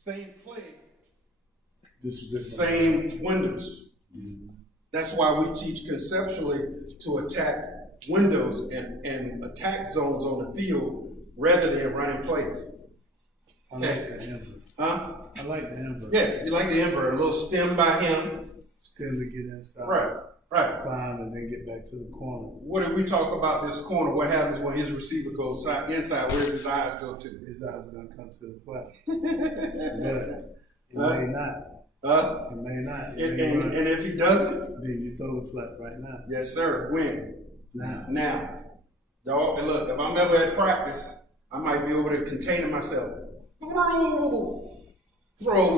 same play, This same windows. Mhm. That's why we teach conceptually to attack windows and attack zones on the field rather than running plays. I like the invert. Huh? I like the invert. Yeah, you like the invert, a little stem by him. Still to get inside. Right. Climb and then get back to the corner. What did we talk about this corner? What happens when his receiver goes inside? Where does his eyes go to? His eyes are gonna come to the flat. But it may not. It may not. It may run. And if he doesn't, Then you throw the flat right now. yes, sir. When? Now. Dog, and look, if I'm ever at practice, I might be over there containing myself. Throw,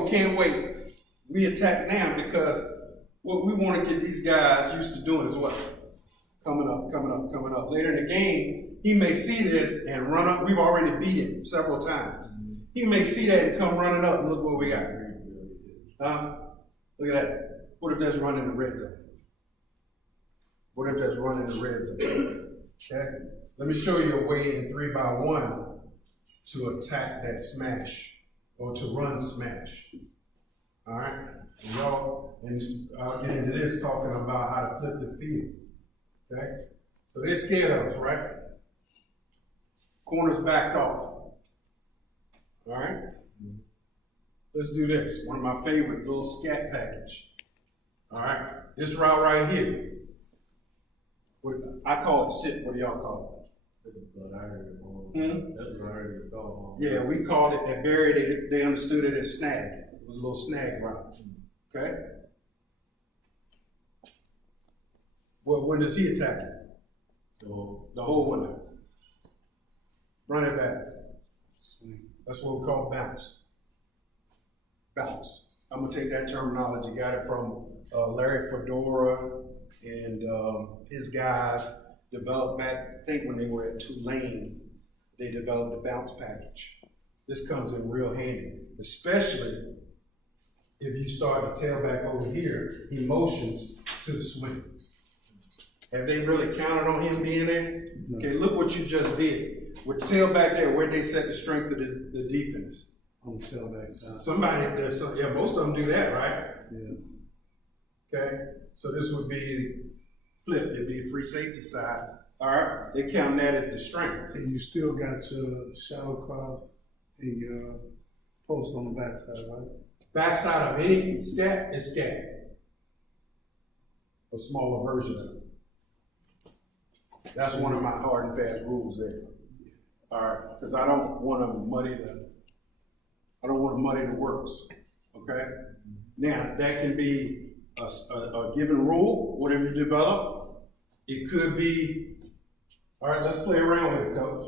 we can't wait. We attack now because what we want to get these guys used to doing is what? Coming up. Later in the game, he may see this and run up. We've already beat him several times. He may see that and come running up and look what we got. Look at that. What if that's running the red zone? What if that's running the red zone? Okay? Let me show you a way in 3x1 to attack that smash or to run smash. All right? And I'll get into this talking about how to flip the field. Okay? So they're scared of us, right? Corners backed off. All right? Let's do this. One of my favorite, little scat package. All right? This route right here. I call it sit. What do y'all call it? That's what I heard you call. Yeah, we called it at Barry, they understood it as snag. It was a little snag route. Okay? Well, when does he attack it? So The whole window. Run it back. Swing. That's what we call bounce. Bounce. I'm gonna take that terminology, got it from Larry Fedora and his guys developed back, I think when they were at Tulane, they developed a bounce package. This comes in real handy, especially if you start the tailback over here, he motions to the swing. Have they really counted on him being there? No. Okay, look what you just did. With the tailback there, where they set the strength of the defense. On the tailback side. Somebody, most of them do that, right? Yeah. Okay, so this would be flipped, it'd be a free safety side. All right, they count that as the strength. And you still got your shallow cross and your post on the backside, right? Backside of any scat is scat. A smaller version of it. That's one of my hard and fast rules there. All right, because I don't want to muddy the works. Okay? Now, that can be a given rule, whatever you develop. It could be, all right, let's play around with it, coach.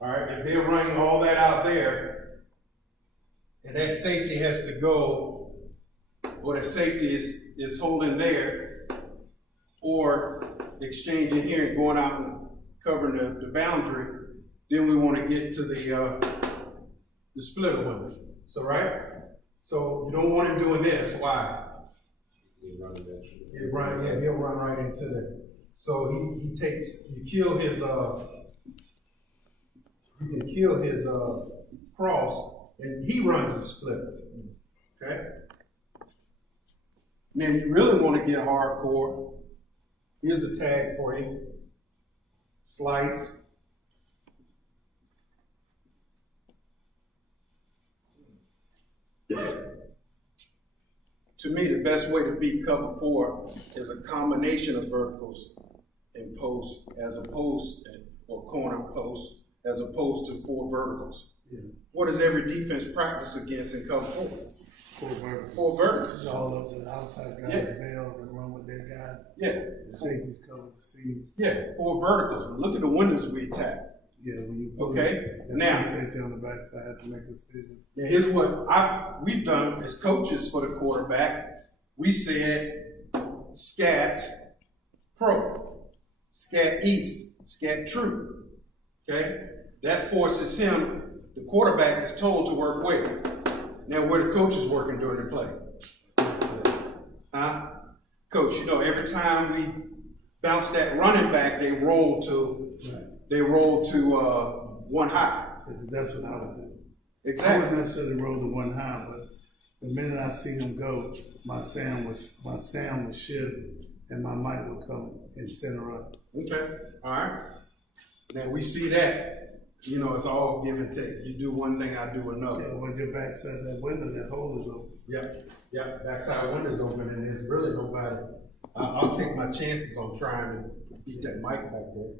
All right, if they're running all that out there, and that safety has to go, or the safety is holding there, or exchanging here and going out and covering the boundary, then we want to get to the splitter window. So, right? So you don't want him doing this. Why? He'll run right into the. So you can kill his cross, and he runs the splitter. Okay? Now you really want to get hardcore. Here's a tag for you. Slice. To me, the best way to beat cover 4 is a combination of verticals and post or corner post as opposed to 4 verticals. Yeah. What does every defense practice against in cover 4? 4 verticals. 4 verticals. All of the outside guys bail and run with their guy. Yeah. The safeties cover the seam. Yeah, 4 verticals. But look at the windows we attack. Yeah, when you pull Okay, it, now- that's the safety on the backside to make a decision. Now, here's what we've done as coaches for the quarterback. We said scat pro, scat east, scat true. Okay? That forces him, the quarterback is told to work where? Now, where the coach is working during the play. Huh? Coach, every time we bounce that running back, they roll to one high. Because that's what I would do. I Exactly. wouldn't necessarily roll the one high, but the minute I see him go, my sound would shift and my mic would come and center up. Okay, all right. Now we see that, you know, it's all give and take. You do one thing, I do another. Yeah, when your backside of that window, that hole is open. Yeah, backside window's open and there's really nobody. I'll take my chances on trying to keep that mic back there.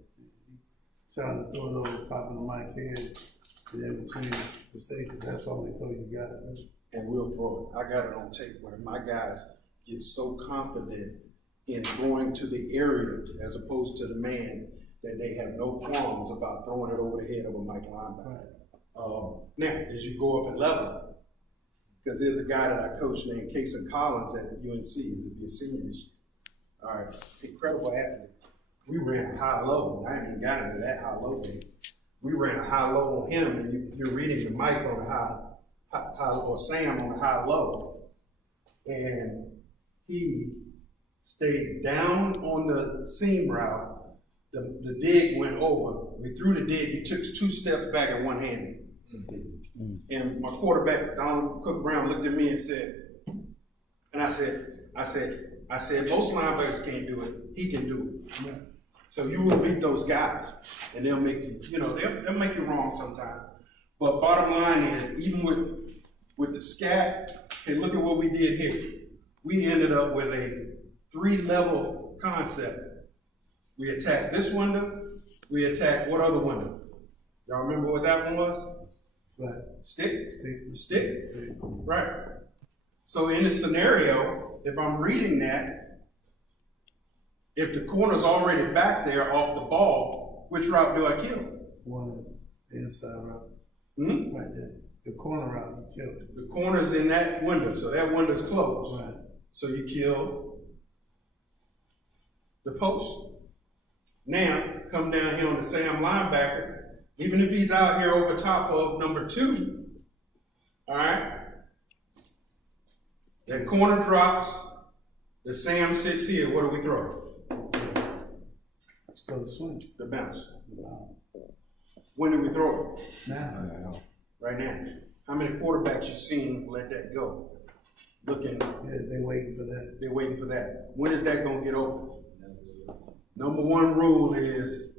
Trying to throw it over the top of the mic head, and in between the safety, that's the only throw you got. And we'll throw it. I got it on tape where my guys get so confident in going to the area as opposed to the man that they have no qualms about throwing it over the head of a Mike linebacker. Right. Now, as you go up in level, because there's a guy that I coach named Kason Collins at UNC, he's a senior. All right, incredible athlete. We ran a high-low, and I haven't even got into that high-low thing. We ran a high-low on him, and you're reading the mic on the high, or Sam on the high-low, and he stayed down on the seam route. The dig went over. We threw the dig. He took 2 steps back and one-handed. And my quarterback, Donald Cook Brown, looked at me and said, and I said, most linebackers can't do it. He can do it. Yeah. So you will beat those guys, and they'll make you, they'll make you wrong sometimes. But bottom line is, even with the scat, okay, look at what we did here. We ended up with a 3-level concept. We attacked this window. We attacked what other window? Y'all remember what that one was? Flat. Stick. Stick. Right. So in this scenario, if I'm reading that, if the corner's already back there off the ball, which route do I kill? One, the inside route. Hmm? Right there. The corner route, you killed it. The corner's in that window, so that window's closed. Right. So you kill the post. Now, come down here on the Sam linebacker, even if he's out here over top of number 2, all right? That corner drops, the Sam sits here, what do we throw? Still the swing. The bounce. The bounce. When do we throw it? Now. Right now. How many quarterbacks you seen let that go? Looking, Yeah, they waiting for that. they're waiting for that. When is that gonna get open? Number 1 rule is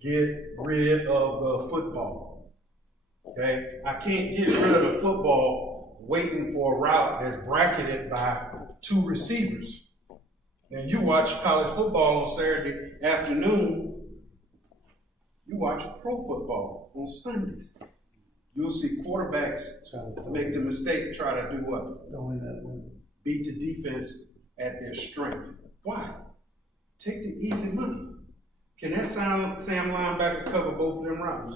get rid of the football. Okay? I can't get rid of the football waiting for a route that's bracketed by 2 receivers. Now you watch college football on Saturday afternoon, you watch pro football on Sundays. You'll see quarterbacks Try to throw make the mistake, try to do what? throw in that window. Beat the defense at their strength. Why? Take the easy money. Can that Sam linebacker cover both of them routes?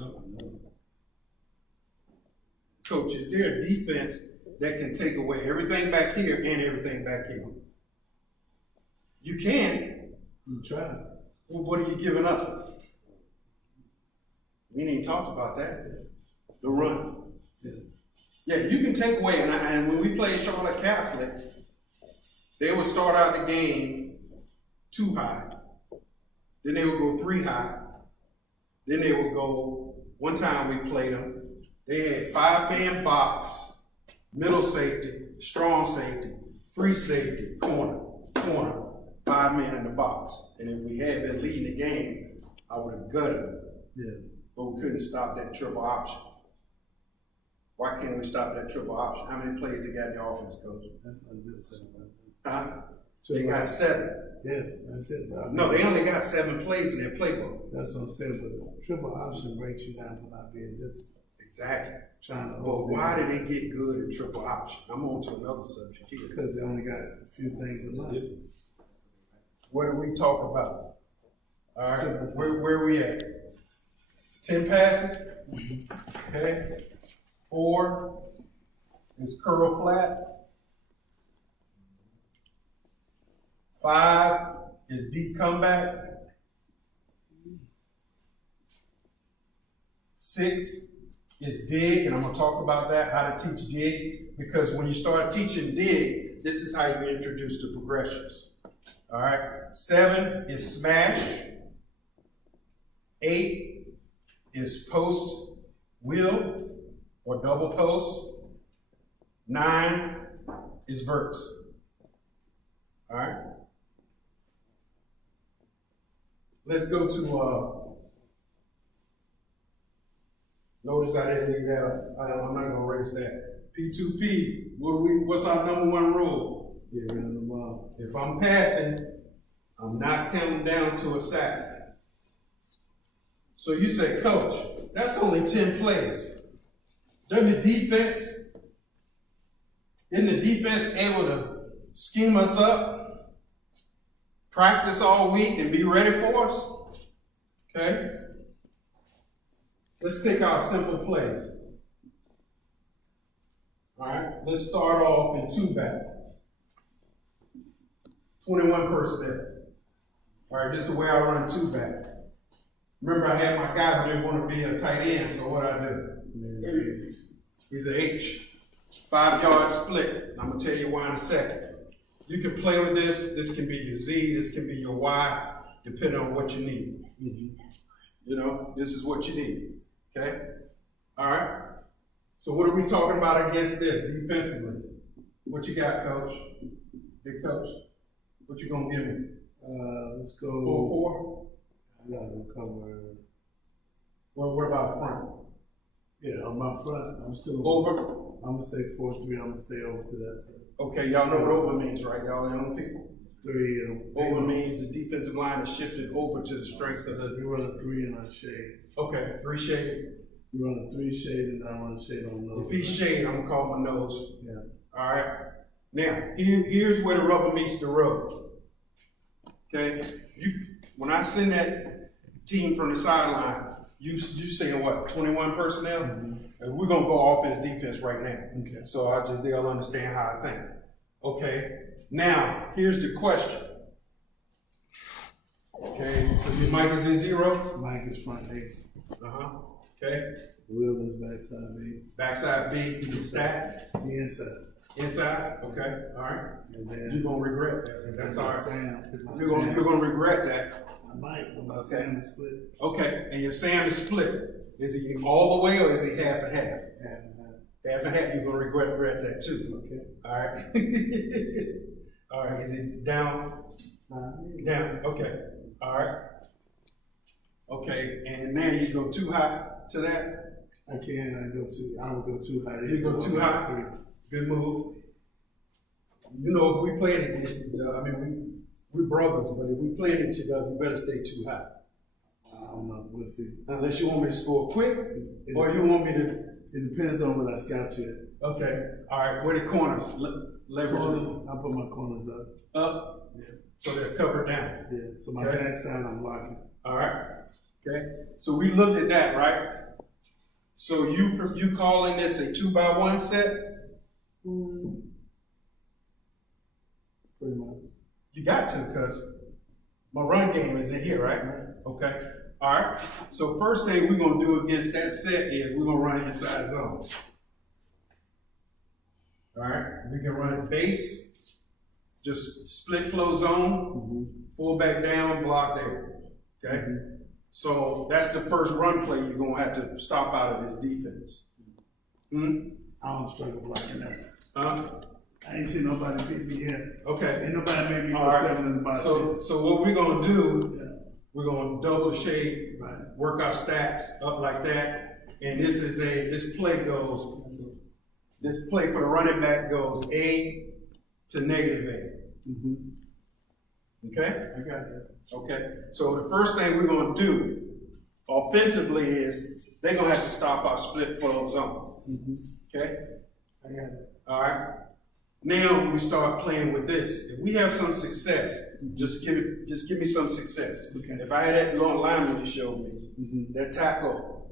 Coach, is there a defense that can take away everything back here and everything back here? You can. You try. Well, what are you giving up? We ain't even talked about that. The run. Yeah. Yeah, you can take away, and when we played Charlotte Catholic, they would start out the game 2 high. Then they would go 3 high. Then they would go, one time we played them, they had 5-man box, middle safety, strong safety, free safety, corner, 5-man in the box. And if we had been leading the game, I would have gutted them. Yeah. But we couldn't stop that triple option. Why can't we stop that triple option? How many plays they got in the offense, coach? That's a good thing. Huh? They got 7. Yeah, that's it. But I mean, No, they only got 7 plays in their playbook. That's what I'm saying, but the triple option breaks you down for not being disciplined. Exactly. Trying to But why did they get good at triple option? I'm on to another subject here. Because they only got a few things in life. What do we talk about? All right, where we at? 10 passes? Okay. 4 is curl flat. 5 is deep comeback. 6 is dig, and I'm gonna talk about that, how to teach dig, because when you start teaching dig, this is how you introduce the progressions. All right, 7 is smash. 8 is post wheel or double post. 9 is verts. All right. Let's go to, notice I didn't leave that, I'm not gonna erase that. P2P, what's our number 1 rule? Get rid of the ball. If I'm passing, I'm not counting down to a sack. So you say, Coach, that's only 10 plays. Isn't the defense able to scheme us up, practice all week, and be ready for us? Okay? Let's take our simple plays. All right, let's start off in 2-back. 21 personnel. All right, this is the way I run 2-back. Remember, I had my guy who didn't want to be a tight end, so what I do? He's an H. 5-yard split. I'm gonna tell you why in a second. You can play with this. This can be your Z. This can be your Y, depending on what you need. You know, this is what you need. Okay. All right. So what are we talking about against this defensively? What you got, Coach? Big Coach. What you gonna give me? Let's go 4-4. I gotta cover. Well, what about front? Yeah, on my front, I'm still Over. I'm gonna stay 4-3. I'm gonna stay over to that side. Okay, y'all know what over means, right? Y'all young people. 3. Over means the defensive line is shifted over to the strength of We the. run a 3 and I shade. Okay, 3 shade. We run a 3 shade and I run a shade on nose. If he's shade, I'm gonna call my nose. Yeah. All right. Now, here's where the rubber meets the road. Okay. When I send that team from the sideline, you saying what? 21 personnel. And we're gonna go offense, defense right now. Okay. So they'll understand how I think. Okay. Now, here's the question. Okay. So your mic is in 0. Mike is front 8. Okay. Will is backside B. Backside B, you can stack. The inside. Inside. Okay. All right. And then You're gonna regret that. That's all right. Sam. You're gonna regret that. I might, but my Sam is split. Okay, and your Sam is split. Is he all the way or is he half and half? Half and half. Half and half, you're gonna regret that too. Okay. All right. All right, is it down? Down, okay. All right. Okay, and now you go too high to that? I would go too high. You go too high? 3. Good move. You know, if we played against each other, I mean, we're brothers, but if we played each other, you better stay too high. I don't know. We'll see. Unless you want me to score quick, or you want me to. It depends on what I scout you Okay. All right. Where the corners? Leverage. Corners, I put my corners up. Up. Yeah. So they're covered down. Yeah. So my Okay. backside, I'm locking. All right. Okay. So we looked at that, right? So you calling this a 2-by-1 set? Pretty much. You got to, because my run game is in here, right? Okay. All right. So first thing we're gonna do against that set is we're gonna run inside zone. All right. We can run it base, just split flow zone, full back down, block there. Okay. So that's the first run play you're gonna have to stop out of this defense. I don't struggle blocking that. Huh? I ain't seen nobody beat me yet. Okay. Ain't nobody made me All go right. 7 in the box. So what we're gonna do, Yeah. we're gonna double the shade, Right. work our stacks up like that, and this play goes, this play for the running back goes A to -A. Okay? I got that. Okay. So the first thing we're gonna do offensively is they're gonna have to stop our split flow zone. Okay? I got it. All right. Now we start playing with this. If we have some success, just give me some success. Okay. If I had that long lineman you showed me, that tackle,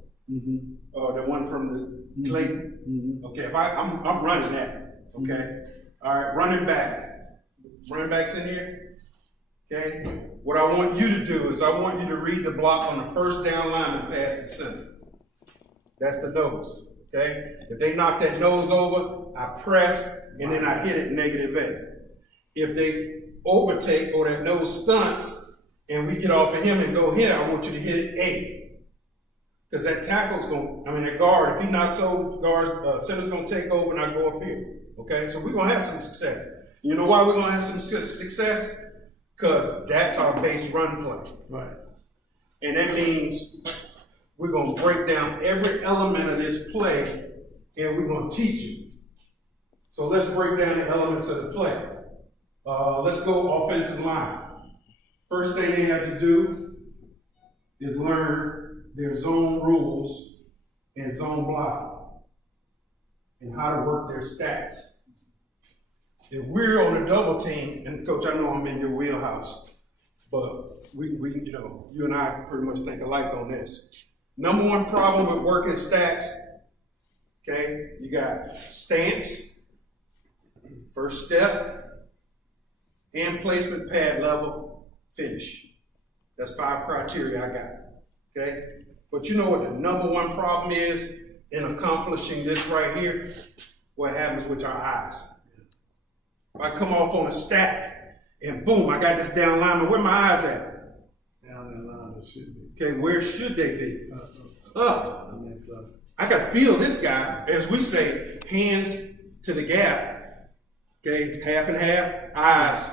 or the one from the Clayton. Okay, if I'm running that. Okay. All right, running back. Running back's in here. Okay. What I want you to do is I want you to read the block on the first down lineman pass the center. That's the nose. Okay? If they knock that nose over, I press, and then I hit it -A. If they overtake or that nose stunts, and we get off of him and go here, I want you to hit it A. Cause that tackle's that guard, if he knocks over, center's gonna take over and I go up here, okay? So we're gonna have some success. You know why we're gonna have some success? Cause that's our base run play. Right. And that means we're gonna break down every element of this play and we're gonna teach you. So let's break down the elements of the play. Let's go offensive line. First thing they have to do is learn their zone rules and zone blocking and how to work their stacks. If we're on a double team, and coach, I know I'm in your wheelhouse, but we you and I pretty much think alike on this. Number one problem with working stacks, okay, you got stance, first step, hand placement, pad level, finish. That's 5 criteria I got, okay? But you know what the number one problem is in accomplishing this right here? What happens with our eyes? If I come off on a stack and boom, I got this down lineman, where my eyes at? Down that line, it should be. Okay, where should they be? Up. That makes sense. I got to feel this guy, as we say, hands to the gap. Okay, half and half, eyes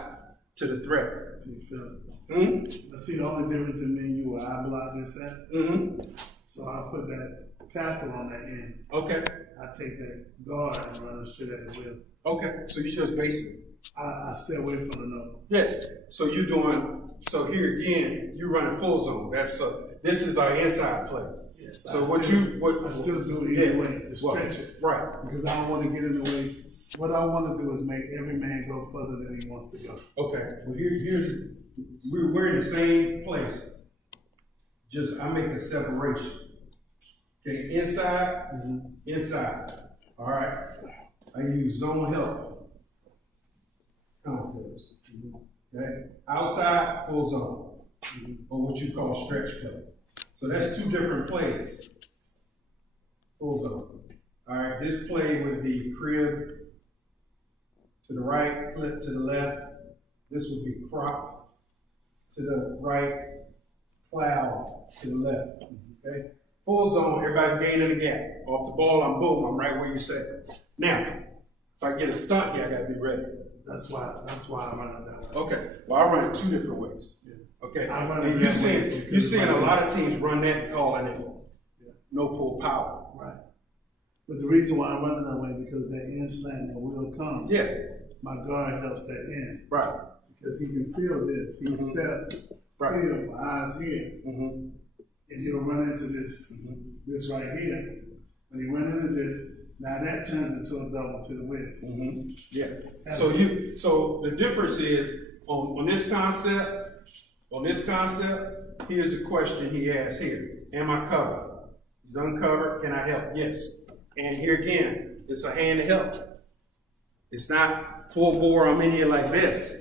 to the threat. See, feel it. Mm-hmm. I see the only difference in me and you where I block this at. Mm-hmm. So I put that tackle on that end. Okay. I take that guard and run it straight at the wheel. Okay. So you just basic. I stay away from the nose. Yeah. So you doing. So here again, you running full zone. That's this is our inside play. Yeah, So I what still, you what I still do it either way to stretch it right. because I don't want to get in the way. What I want to do is make every man go further than he wants to go. Okay. Well, here's we're in the same place. Just I make a separation. Okay, inside, inside. All right. I use zone help concepts. Okay, outside, full zone, or what you call stretch play. So that's 2 different plays. Full zone. All right, this play would be crib to the right, clip to the left. This would be crop to the right, cloud to the left. Okay, full zone, everybody's gaining the gap. Off the ball, I'm boom, I'm right where you said. Now, if I get a stunt here, I gotta be ready. That's why I run it that way. Okay, well, I run it 2 different ways. Yeah. Okay, I run it and you're that way seeing because a lot of teams run that and calling it Yeah. no pull power. Right. But the reason why I run it that way because that end slant that will come. Yeah, My guard helps that end right, because he can feel this. He can step, right. feel my eyes here, Mm-hmm. and he'll run into this right here. When he run into this, now that turns into a double to the wheel. Mm-hmm. Yeah. So the difference is on this concept, here's a question he asks here. Am I covered? He's uncovered, can I help? Yes. And here again, it's a hand to help. It's not full bore, I'm in here like this.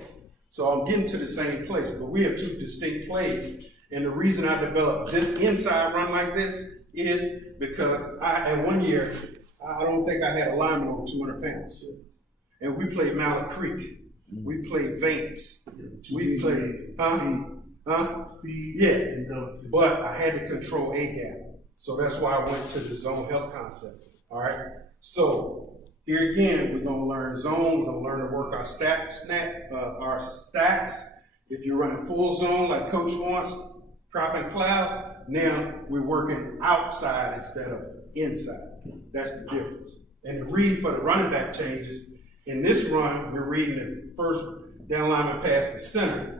So I'm getting to the same place, but we have 2 distinct plays. And the reason I developed this inside run like this is because at 1 year, I don't think I had a lineman over 200 pounds. And we played Mallet Creek. We played Vance. We played, Speed Yeah. and double to. But I had to control a gap. So that's why I went to the zone help concept. All right. So here again, we're gonna learn zone. We're gonna learn to work our stacks. If you're running full zone like Coach wants, crop and cloud, now we're working outside instead of inside. That's the difference. And the read for the running back changes. In this run, we're reading the first down lineman pass the center.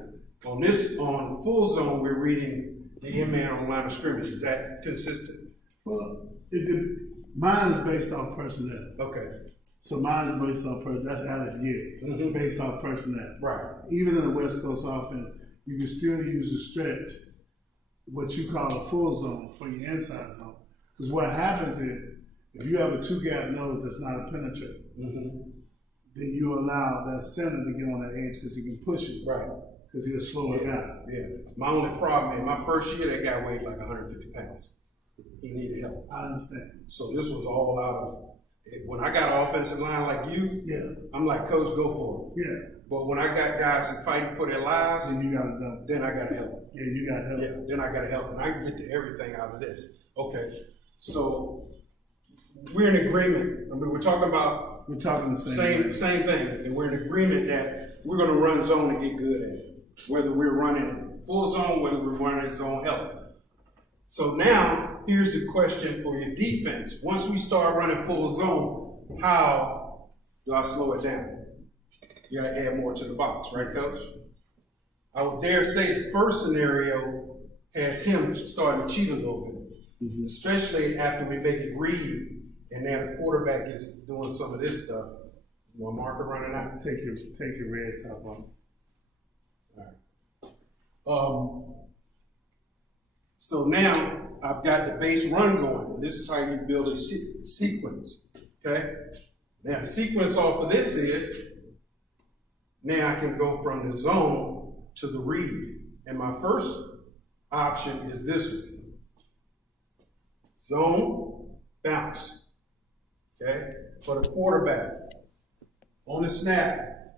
On full zone, we're reading the in-man on the line of scrimmage. Is that consistent? Well, mine is based off personnel. Okay. So mine is based off personnel. That's Alex Gibbs, based off personnel. Right. Even in the West Coast offense, you can still use a stretch, what you call a full zone for your inside zone. Because what happens is, if you have a 2-gap nose that's not a penetrator, then you allow that center to get on that edge because he can push it. Right. Because he's a slower guy. Yeah. My only problem is my first year, that guy weighed like 150 pounds. He needed help. I understand. So this was all out of, when I got an offensive line like you, I'm like, Coach, go for it. Yeah. But when I got guys who fighting for their lives, Then you got to dump. then I got to help. Yeah, you got help. Yeah, then I got to help. And I can get to everything out of this. Okay, so we're in agreement. I mean, we're talking about We're talking the same. same thing, and we're in agreement that we're gonna run zone and get good at it. Whether we're running full zone, whether we're running zone help. So now, here's the question for your defense. Once we start running full zone, how do I slow it down? You gotta add more to the box, right, coach? I would dare say the first scenario has him starting to cheat a little bit, especially after we make it read, and then the quarterback is doing some of this stuff. My marker running out. Take your red top off. So now I've got the base run going. This is how you build a sequence, okay? Now the sequence off of this is, now I can go from the zone to the read. And my first option is this one. Zone, bounce, okay? For the quarterback, on the snap,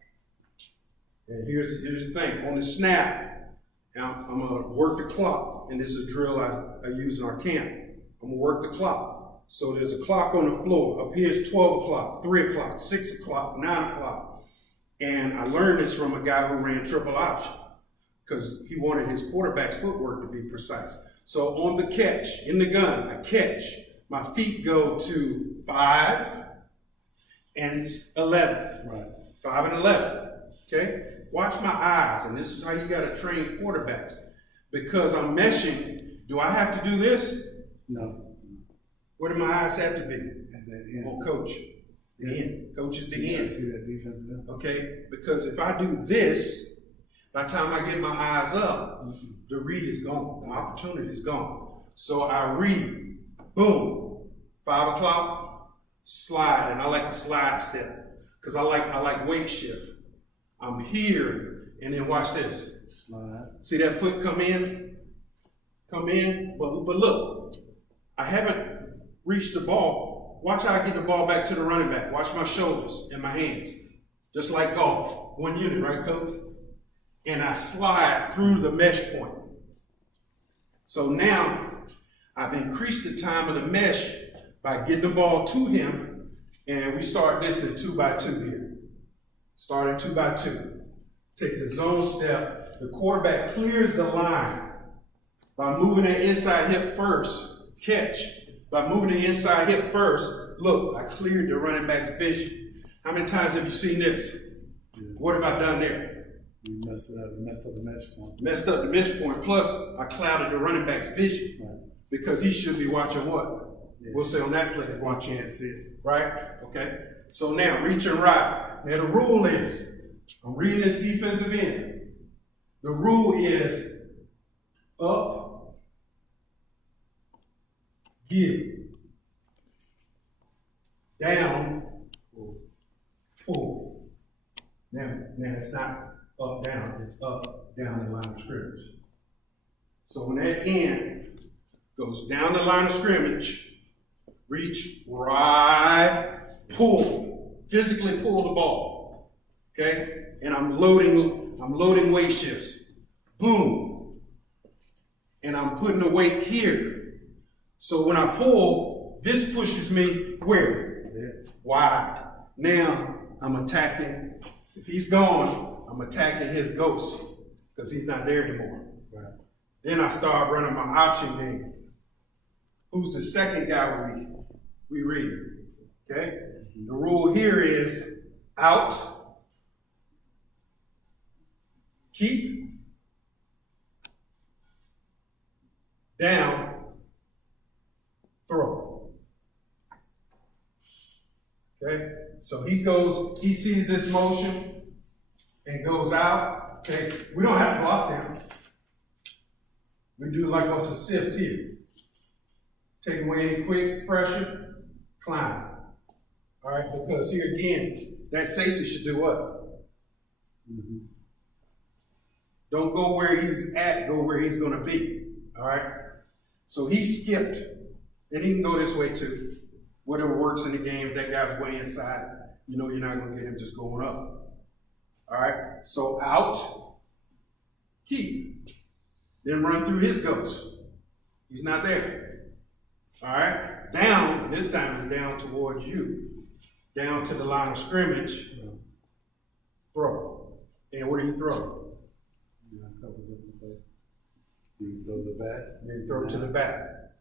and here's the thing, on the snap, now I'm gonna work the clock, and this is a drill I use in our camp. I'm gonna work the clock. So there's a clock on the floor. Up here is 12 o'clock, 3 o'clock, 6 o'clock, 9 o'clock. And I learned this from a guy who ran triple option, because he wanted his quarterback's footwork to be precise. So on the catch, in the gun, I catch, my feet go to 5 and 11. Right. 5 and 11, okay? Watch my eyes, and this is how you gotta train quarterbacks. Because I'm meshing, do I have to do this? No. Where do my eyes have to be? At that end. On coach, the end. Coach is the You end, see that defensive end? okay? Because if I do this, by the time I get my eyes up, the read is gone, the opportunity is gone. So I read, boom, 5 o'clock, slide, and I like a slide step, because I like weight shift. I'm here, and then watch this. Slide. See that foot come in? Come in, but look, I haven't reached the ball. Watch how I get the ball back to the running back. Watch my shoulders and my hands. Just like golf, 1 unit, right, coach? And I slide through the mesh point. So now, I've increased the time of the mesh by getting the ball to him, and we start this at 2 by 2 here. Starting 2 by 2. Take the zone step. The quarterback clears the line by moving the inside hip first. Catch. By moving the inside hip first. Look, I cleared the running back's vision. How many times have you seen this? Yeah. What have I done there? You messed up the mesh point. Messed up the mesh point. Plus, I clouded the running back's vision. Right. Because he should be watching what? Yeah. We'll say on that play. You can't see it. Right? Okay. So now, reach and ride. Now the rule is, I'm reading this defensive end. The rule is up, give, down, pull. Now it's not up, down, it's up, down the line of scrimmage. So when that end goes down the line of scrimmage, reach, ride, pull. Physically pull the ball, okay? And I'm loading weight shifts. Boom. And I'm putting the weight here. So when I pull, this pushes me where? Yeah. Wide. Now I'm attacking. If he's gone, I'm attacking his ghost because he's not there anymore. Right. Then I start running my option game. Who's the second guy we read? Okay? The rule here is out, keep, down, throw. Okay? So he sees this motion and goes out. Okay? We don't have to block down. We do like what's a sift here. Take away any quick pressure, climb. All right, because here again, that safety should do what? Mm-hmm. Don't go where he's at, go where he's going to be. All right? So he skipped, and he can go this way too. Whatever works in the game, if that guy's way inside, you know you're not going to get him just going up. All right? So out, keep, then run through his ghost. He's not there. All right, down, this time is down towards you, down to the line of scrimmage, throw. And what do you throw? Yeah, a couple different places. You throw the back. You throw to the back.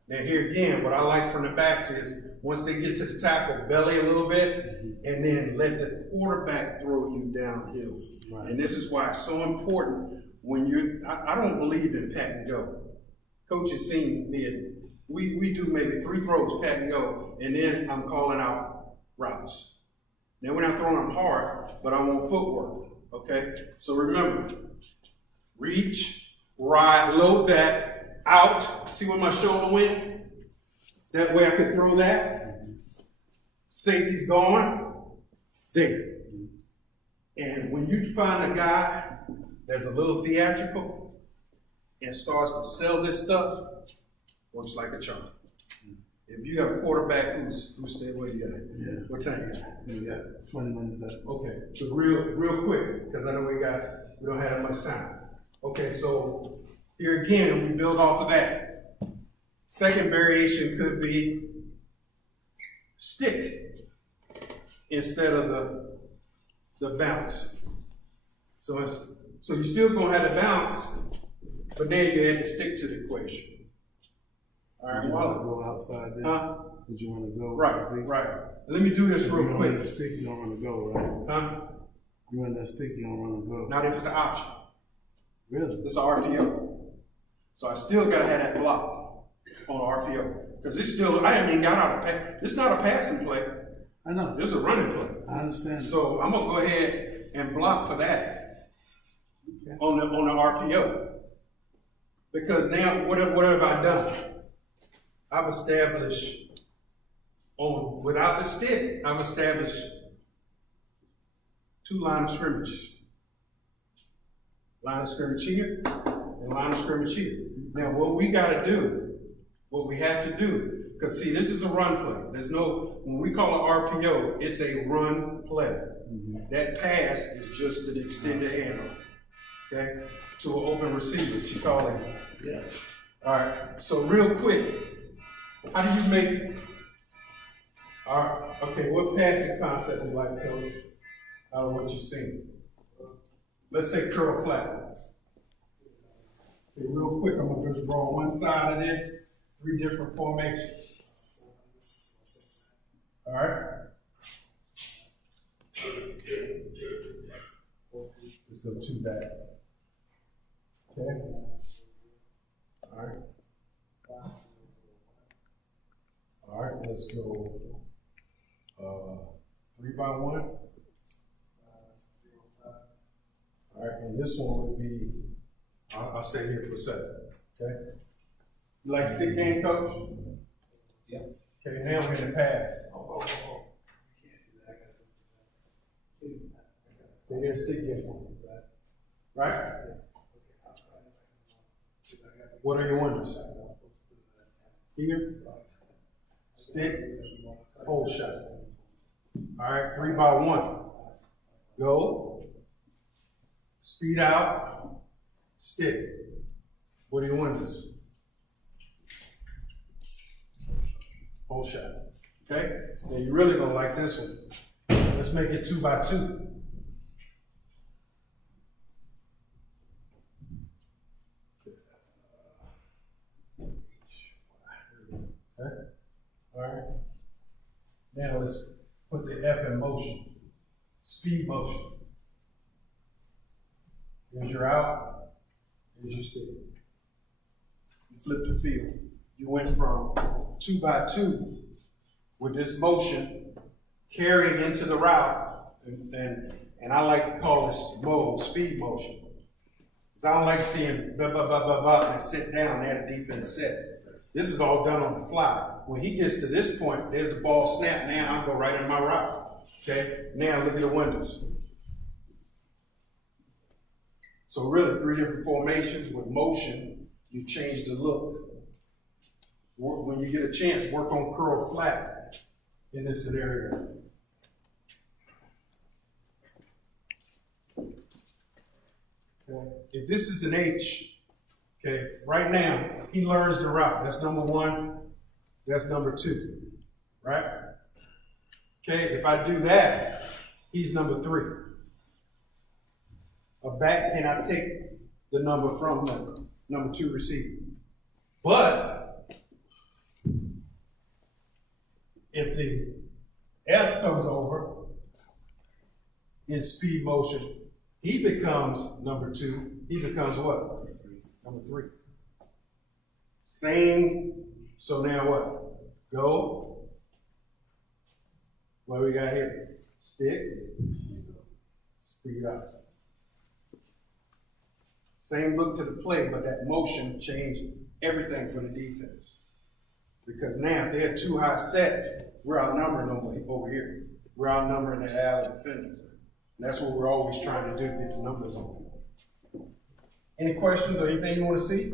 Now here again, what I like from the backs is, once they get to the tackle, belly a little bit, and then let the quarterback throw you downhill. Right. And this is why it's so important when I don't believe in pat and go. Coach has seen me, we do maybe 3 throws, pat and go, and then I'm calling out routes. Now we're not throwing them hard, but I want footwork, okay? So remember, reach, ride, load that, out. See where my shoulder went? That way I could throw that. Safety's gone, there. And when you find a guy that's a little theatrical and starts to sell this stuff, works like a charm. If you got a quarterback who's stay where you at? Yeah. What time you got? We got 20 minutes left. Okay, so real quick, because I know we don't have that much time. Okay, so here again, we build off of that. Second variation could be stick instead of the bounce. So you're still gonna have the bounce, but then you add the stick to the equation. All right, Would you want to well, go outside there? Would you want to go? right. Let me do this If real you don't quick. want that stick, you don't want to go, right? Huh? You want that stick, you don't want to go. Not if it's the option. Really? It's an RPO. So I still gotta have that block on RPO. Because it's still, I haven't even got out of pass. It's not a passing play. I know. It's a running play. I understand. So I'm gonna go ahead and block for that Okay. on the RPO. Because now what have I done? I've established without the stick, I've established 2 line of scrimmages. Line of scrimmage here and line of scrimmage here. Now what we have to do, because see, this is a run play. When we call it RPO, it's a run play. That pass is just an extended handoff, okay, to an open receiver. You call it. Yeah. All right. So real quick, how do you make? All right. Okay. What passing concept you like, Coach? Out of what you've seen. Let's say curl flat. Okay, real quick, I'm gonna just draw one side of this, 3 different formations. All right. Let's go 2 back. Okay. All right. All right, let's go 3 by 1. All right, and this one would be, I'll stay here for a second, okay? You like stick game, Coach? Yeah. Okay, now we're in the pass. They didn't stick game, right? What are your windows? Here, stick, hold shot. All right, 3 by 1. Go. Speed out, stick. What are your windows? Whole shot. Okay? Now you're really gonna like this one. Let's make it 2 by 2. Okay? All right. Now let's put the F in motion. Speed motion. Here's your out, here's your stick. You flip the field. You went from 2 by 2 with this motion carrying into the route, and I like to call this mode speed motion. Because I don't like seeing blah, blah, blah, blah, blah, and sit down there, the defense sets. This is all done on the fly. When he gets to this point, there's the ball snap, now I'll go right in my route. Okay, now look at the windows. So really 3 different formations with motion, you change the look. When you get a chance, work on curl flat in this scenario. Okay. If this is an H, okay, right now, he learns the route. That's number 1. that's number 2, right? Okay, if I do that, he's number 3. A back cannot take the number from the number 2 receiver. But if the F comes over in speed motion, he becomes number 2. He becomes what? Number 3. Same. So now what? Go. What we got here? Stick. Speed up. Same look to the play, but that motion changed everything for the defense. Because now if they have too high set, we're outnumbering over here. We're outnumbering the alley defenders. And that's what we're always trying to do, get the numbers on. Any questions or anything you want to see?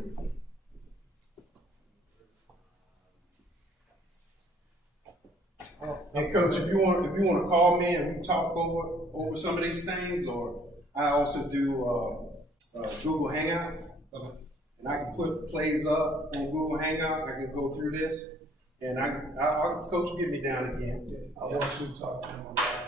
And coach, if you want to call me and we talk over some of these things, or I also do Google Hangout. Okay. And I can put plays up on Google Hangout. I can go through this, and I'll coach will get me down again. I want you to talk to him about